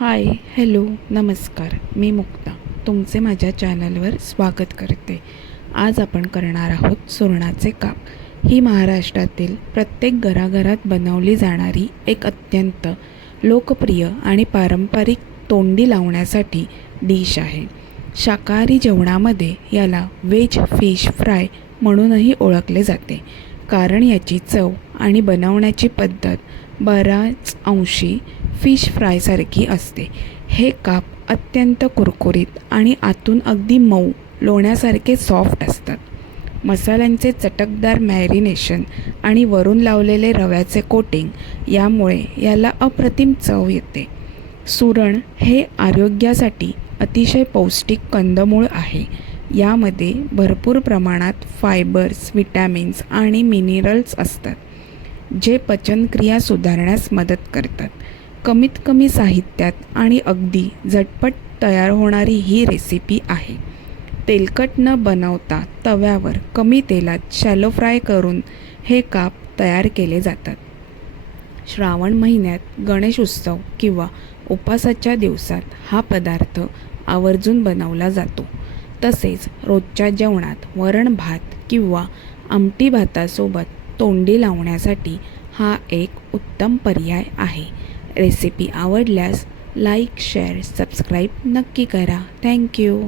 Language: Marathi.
हाय, हॅलो, नमस्कार. मी मुक्ता तुमचे माझ्या चॅनलवर स्वागत करते. आज आपण करणार आहोत सुरणाचे काप. ही महाराष्ट्रातील प्रत्येक घराघरात बनवली जाणारी एक अत्यंत लोकप्रिय आणि पारंपरिक तोंडी लावण्यासाठी डिश आहे. शाकाहारी जेवणामध्ये याला व्हेज फिश फ्राय म्हणूनही ओळखले जाते, कारण याची चव आणि बनवण्याची पद्धत बऱ्याच अंशी फिश फ्रायसारखी असते. हे काप अत्यंत कुरकुरीत आणि आतून अगदी मऊ लोण्यासारखे सॉफ्ट असतात. मसाल्यांचे चटकदार मॅरिनेशन आणि वरून लावलेले रव्याचे कोटिंग यामुळे याला अप्रतिम चव येते. सुरण हे आरोग्यासाठी अतिशय पौष्टिक कंदमूळ आहे. यामध्ये भरपूर प्रमाणात फायबर्स, विटॅमिन्स आणि मिनरल्स असतात, जे पचनक्रिया सुधारण्यास मदत करतात. कमीत कमी साहित्यात आणि अगदी झटपट तयार होणारी ही रेसिपी आहे. तेलकट न बनवता तव्यावर कमी तेलात शॅलो फ्राय करून हे काप तयार केले जातात. श्रावण महिन्यात गणेश उत्सव किंवा उपवासाच्या दिवसात हा पदार्थ आवर्जून बनवला जातो. तसेच रोजच्या जेवणात वरण भात किंवा आमटी भातासोबत तोंडी लावण्यासाठी हा एक उत्तम पर्याय आहे. रेसिपी आवडल्यास लाईक, शेअर, सबस्क्राईब नक्की करा. थँक्यू.